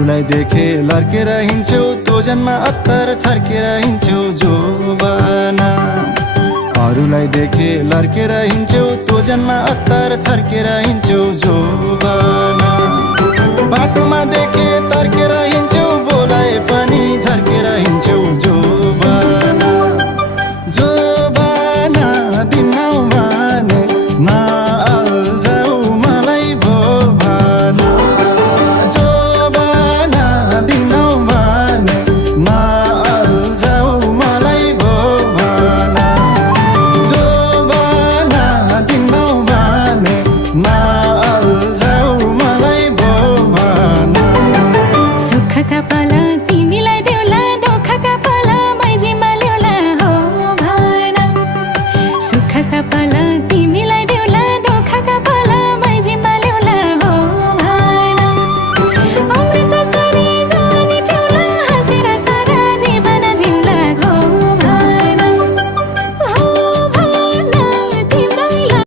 अरूलाई देखे लर्केर हिँड्छौ तँ जन्म अत्तर छर्केर हिँड्छौ जोबाना। अरूलाई देखे लर्केर हिँड्छौ तँ जन्म अत्तर छर्केर हिँड्छौ जोबाना। बाटोमा